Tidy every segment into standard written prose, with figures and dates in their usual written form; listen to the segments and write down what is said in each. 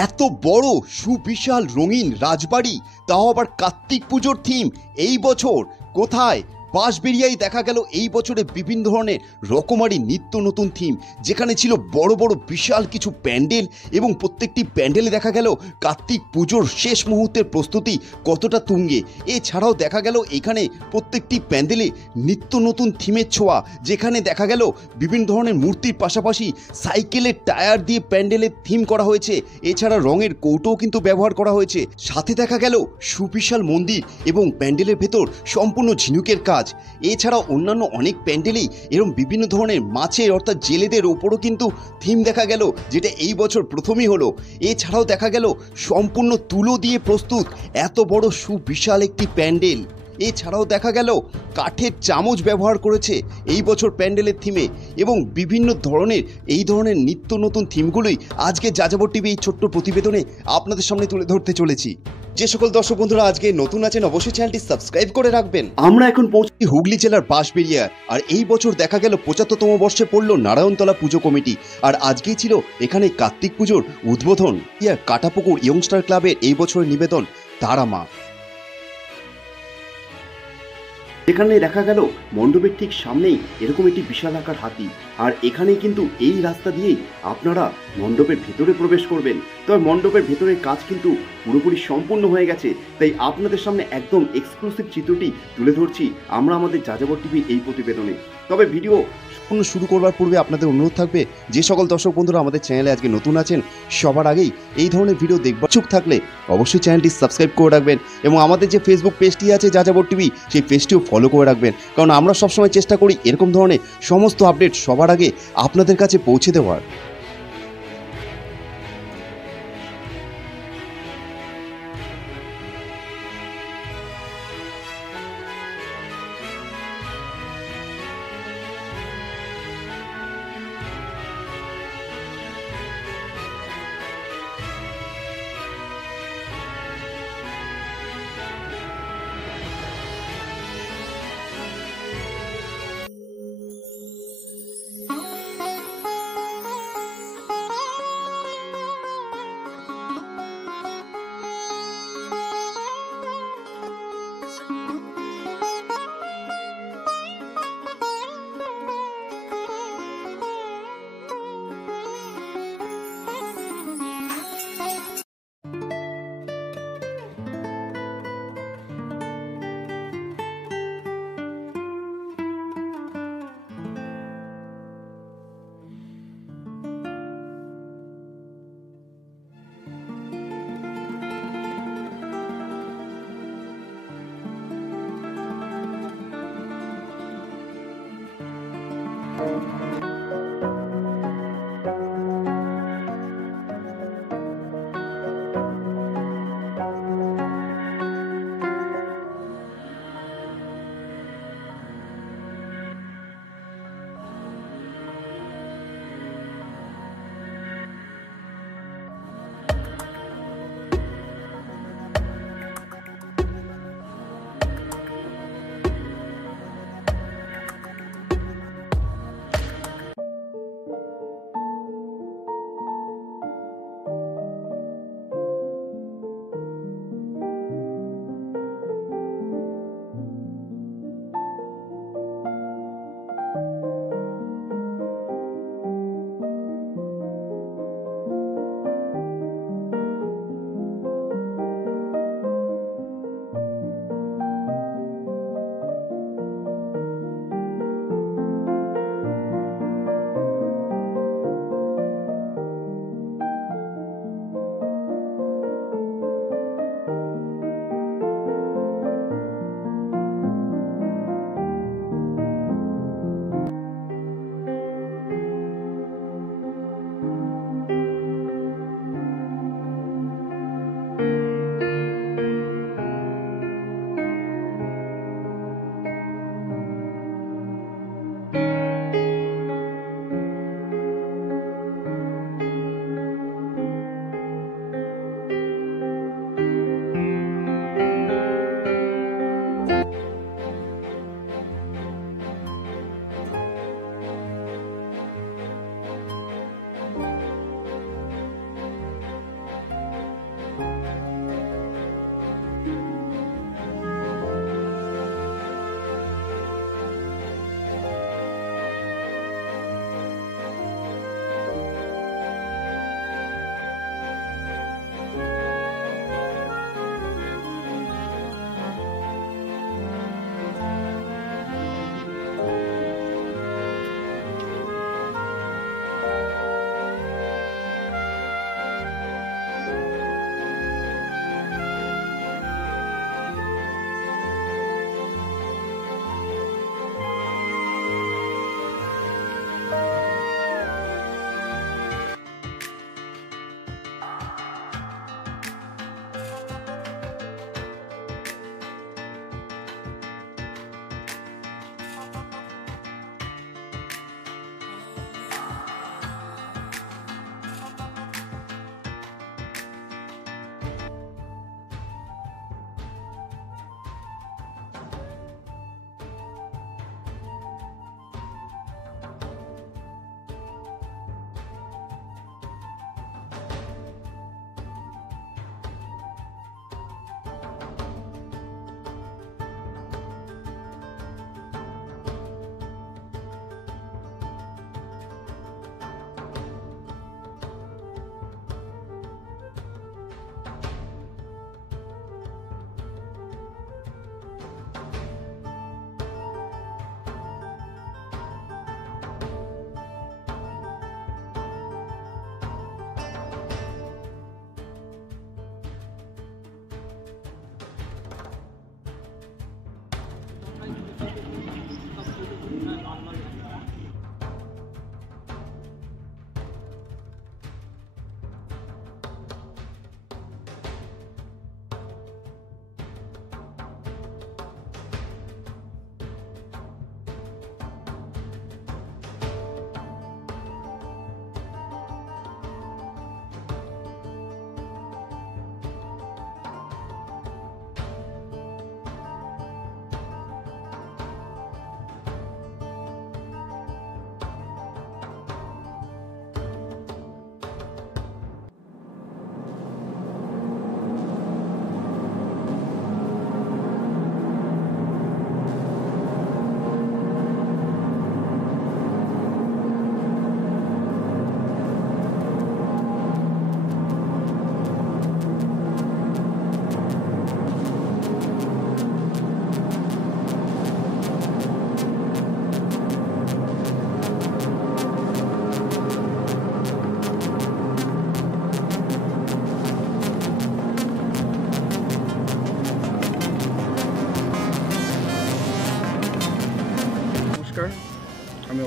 এত বড় সুবিশাল রঙিন রাজবাড়ি, তাও আবার কার্তিক পুজোর থিম এই বছর কোথায়? বাঁশবেড়িয়ায় দেখা গেল এই বছরে বিভিন্ন ধরনের রকমারি নিত্য নতুন থিম, যেখানে ছিল বড় বড় বিশাল কিছু প্যান্ডেল এবং প্রত্যেকটি প্যান্ডেলে দেখা গেল কার্তিক পুজোর শেষ মুহূর্তের প্রস্তুতি কতটা তুঙ্গে। এছাড়াও দেখা গেল এখানে প্রত্যেকটি প্যান্ডেলে নিত্য নতুন থিমের ছোঁয়া, যেখানে দেখা গেল বিভিন্ন ধরনের মূর্তির পাশাপাশি সাইকেলের টায়ার দিয়ে প্যান্ডেলের থিম করা হয়েছে। এছাড়া রঙের কৌটোও কিন্তু ব্যবহার করা হয়েছে। সাথে দেখা গেল সুবিশাল মন্দির এবং প্যান্ডেলের ভেতর সম্পূর্ণ ঝিনুকের কাজ। এছাড়াও অন্যান্য অনেক প্যান্ডেলেই এরকম বিভিন্ন ধরনের মাছের অর্থাৎ জেলেদের ওপরও কিন্তু থিম দেখা গেল, যেটা এই বছর প্রথমই হলো। এছাড়াও দেখা গেল সম্পূর্ণ তুলো দিয়ে প্রস্তুত এত বড় সুবিশাল একটি প্যান্ডেল। এছাড়াও দেখা গেল কাঠের চামচ ব্যবহার করেছে এই বছর প্যান্ডেলের থিমে, এবং বিভিন্ন ধরনের এই ধরনের নিত্য নতুন থিমগুলোই আজকে যাযাবর টিভি এই ছোট্ট প্রতিবেদনে আপনাদের সামনে তুলে ধরতে চলেছি। যে সকল দর্শক বন্ধুরা আজকে নতুন আছেন অবশ্যই চ্যানেলটি সাবস্ক্রাইব করে রাখবেন। আমরা এখন পৌঁছি হুগলি জেলার বাঁশবেড়িয়া, আর এই বছর দেখা গেল 75তম বর্ষে পড়লো নারায়ণতলা পুজো কমিটি, আর আজকেই ছিল এখানে কার্তিক পুজোর উদ্বোধন। কাটাপুকুর ইয়ংস্টার ক্লাবের এই বছরের নিবেদন তারা মা। এখানে দেখা গেল মণ্ডপের ঠিক সামনেই এরকম একটি বিশাল আকার হাতি, আর এখানেই কিন্তু এই রাস্তা দিয়েই আপনারা মণ্ডপের ভেতরে প্রবেশ করবেন। তবে মণ্ডপের ভেতরের কাজ কিন্তু পুরোপুরি সম্পূর্ণ হয়ে গেছে, তাই আপনাদের সামনে একদম এক্সক্লুসিভ চিত্রটি তুলে ধরছি আমরা আমাদের যাযাবর টিভির এই প্রতিবেদনে। তবে ভিডিও শুরু করবার পূর্বে আপনাদের অনুরোধ থাকবে, যে সকল দর্শক বন্ধুরা আমাদের চ্যানেলে আজকে নতুন আছেন সবার আগেই এই ধরনের ভিডিও দেখবার ইচ্ছুক থাকলে অবশ্যই চ্যানেলটি সাবস্ক্রাইব করে রাখবেন, এবং আমাদের যে ফেসবুক পেজটি আছে যাযাবর টিভি, সেই পেজটিও ফলো করে রাখবেন, কারণ আমরা সবসময় চেষ্টা করি এরকম ধরনের সমস্ত আপডেট সবার আগে আপনাদের কাছে পৌঁছে দেওয়ার।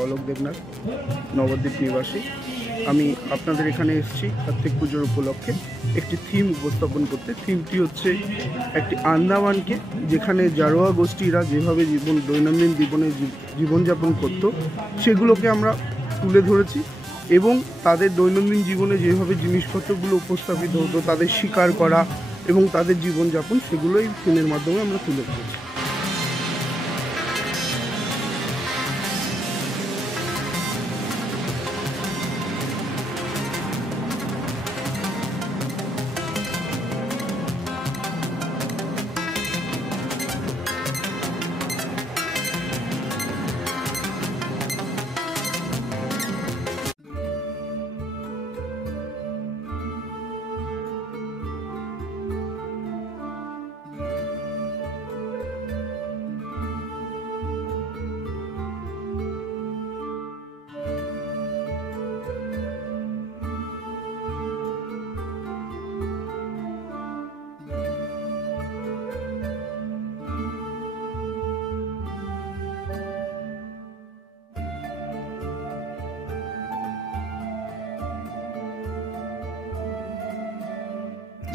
অলোক দেবনাথ, নবদ্বীপ নিবাসী। আমি আপনাদের এখানে এসেছি কার্তিক পুজোর উপলক্ষে একটি থিম উপস্থাপন করতে। থিমটি হচ্ছে একটি আন্দামানকে, যেখানে জারোয়া গোষ্ঠীরা যেভাবে দৈনন্দিন জীবনে জীবনযাপন করত সেগুলোকে আমরা তুলে ধরেছি, এবং তাদের দৈনন্দিন জীবনে যেভাবে জিনিসপত্রগুলো উপস্থাপিত হতো, তাদের শিকার করা এবং তাদের জীবনযাপন, সেগুলো এই থিমের মাধ্যমে আমরা তুলে ধরেছি।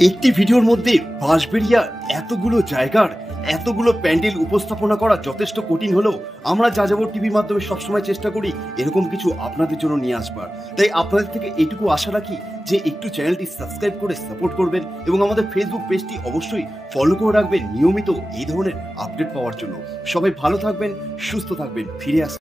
একটি ভিডিওর মধ্যে বাঁশবেড়িয়া এতগুলো জায়গার এতগুলো প্যান্ডেল উপস্থাপনা করা যথেষ্ট কঠিন হলেও আমরা যাযাবর টিভির মাধ্যমে সবসময় চেষ্টা করি এরকম কিছু আপনাদের জন্য নিয়ে আসবার। তাই আপনাদের থেকে এটুকু আশা রাখি যে একটু চ্যানেলটি সাবস্ক্রাইব করে সাপোর্ট করবেন এবং আমাদের ফেসবুক পেজটি অবশ্যই ফলো করে রাখবেন নিয়মিত এই ধরনের আপডেট পাওয়ার জন্য। সবাই ভালো থাকবেন, সুস্থ থাকবেন, ফিরে আসবেন।